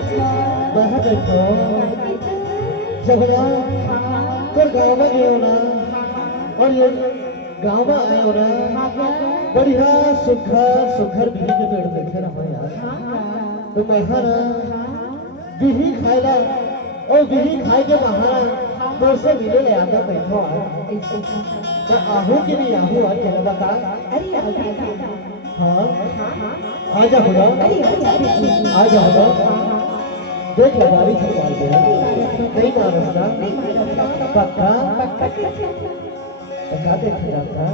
बाहर बैठो जब ना तो गाँव में गए हो ना और ये गाँव में आए हो ना बढ़िया सुखर बिही के पेड़ बैठे रहो यार तो महारा बिही खाएला और बिही खाए के महारा तो से मिले ले आकर बैठो मैं आहू के भी आहू आज तेरा बता हाँ आ जाओ आ जाओ देख लो गाड़ी छुपा दे नहीं मारता पक्का पक्का देख जाता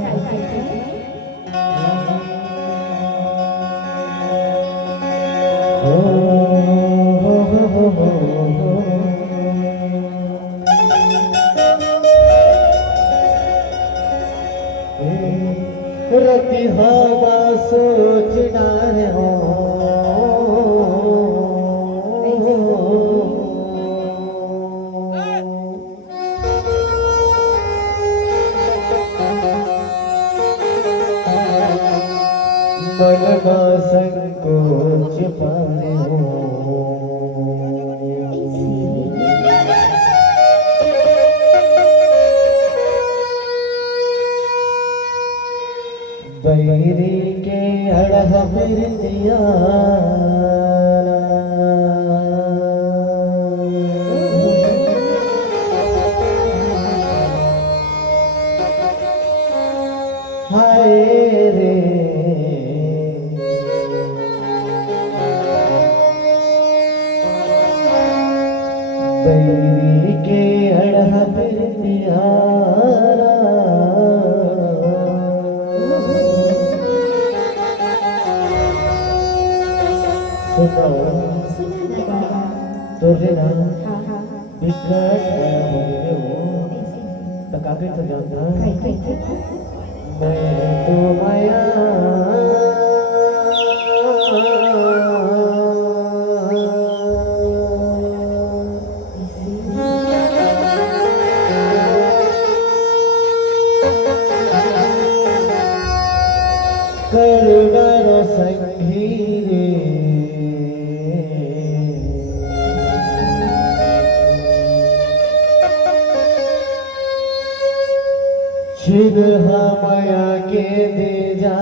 रति हवा सोचना है हो मन का संकोच पाने हो बैरी के अड़ह फिर दिया हाय रे बैरी के अड़ह फिर दिया तोरे ना बिकट हो गए हो तो काके तो जानता मैं तो माया करुणा संगी रे छिद माया के दे जा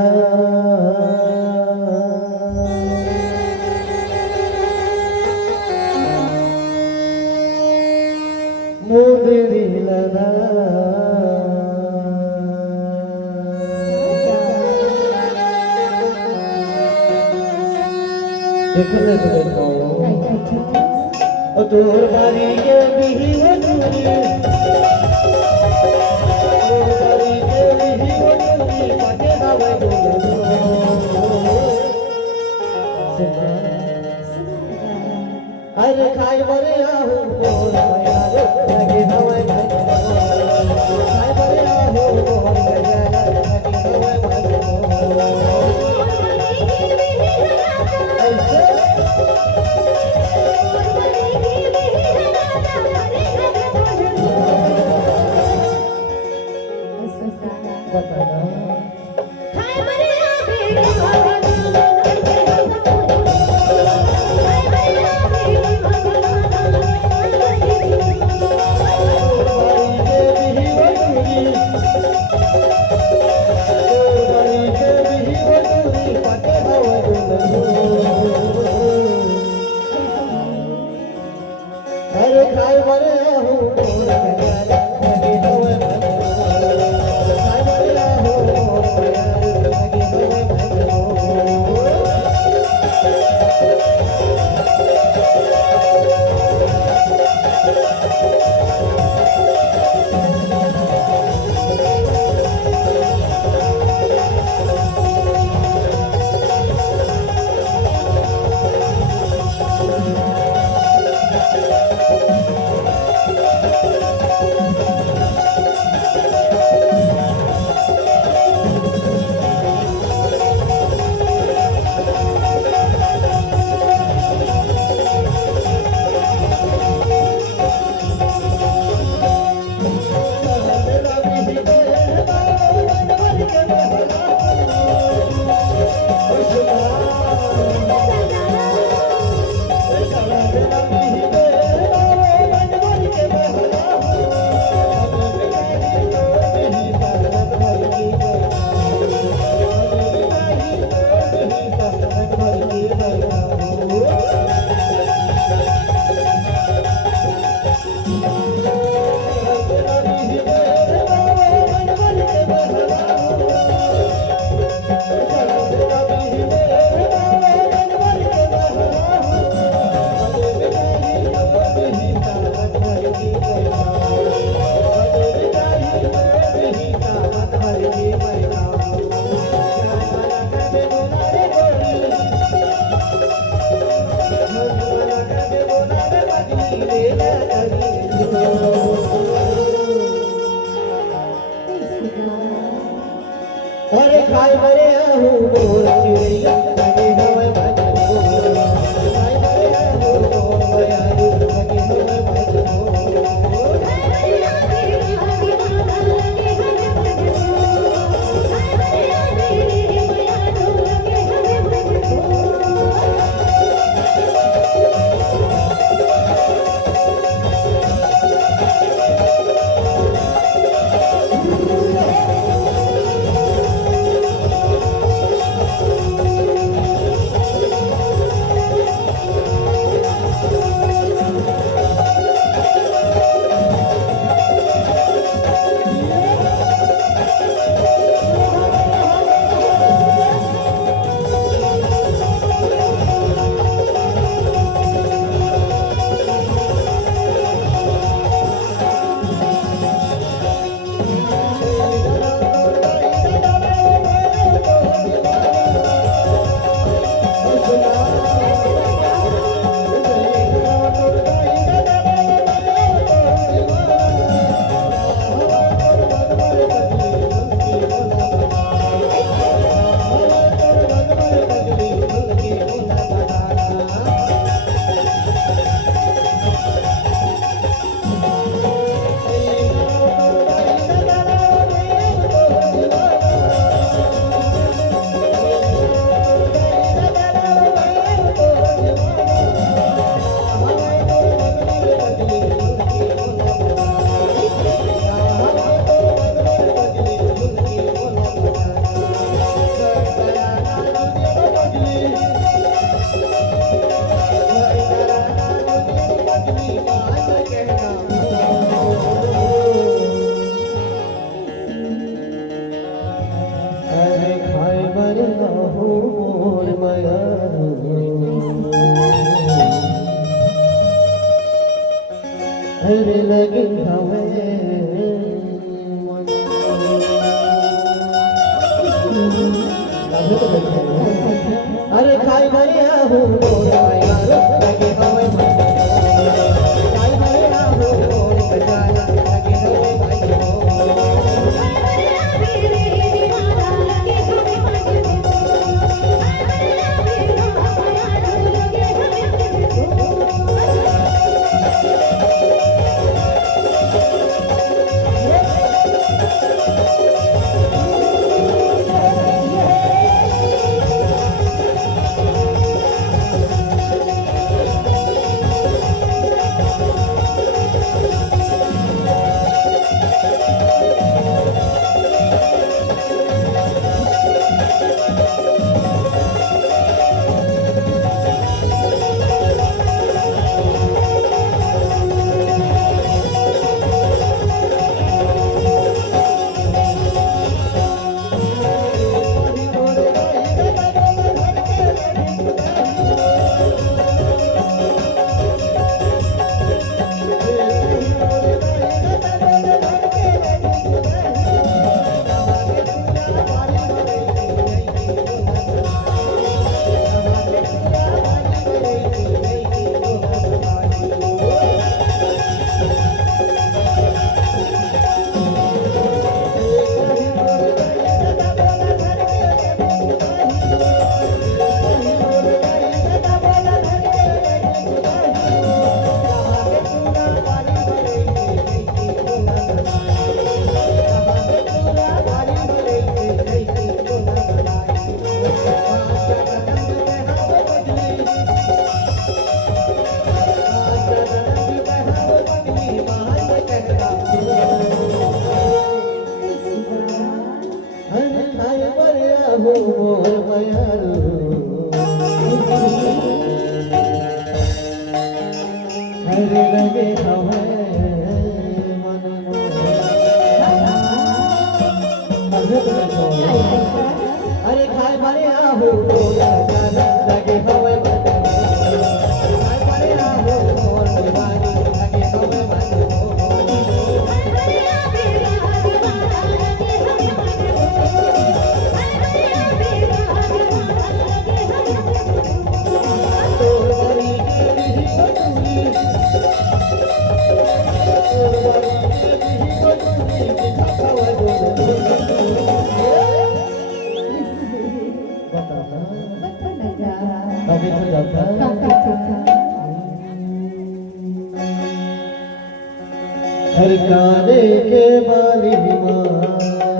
मुदरी लगा देखने तो देखो और तोर बारी के बिही हो दूरी अरे खाई बरे आहू बोल यार लगे हवा खाई बरे आहू बोल यार लगे हवा अरे खाई बरे आहू बोल यार लगे हवा खाई बरे आहू बोल यार लगे हवा अरे खाए मरे आहू मोर चिड़िया लगे हवे मजनू खाए मरे आहू मोर मयारू लगे हवे मजनू अरे लगे हवे अरे खाई मरे आहू मोर मयारू लगे हवे मजनू खाई मरे आहू मोर खजाना लगे हवे मजनू हरे लगे हवे अरे खाए मारे आहू लगे हवे खाए मारे आहू मोर दीवानी लगे हवे तो था हर काले के बाली माँ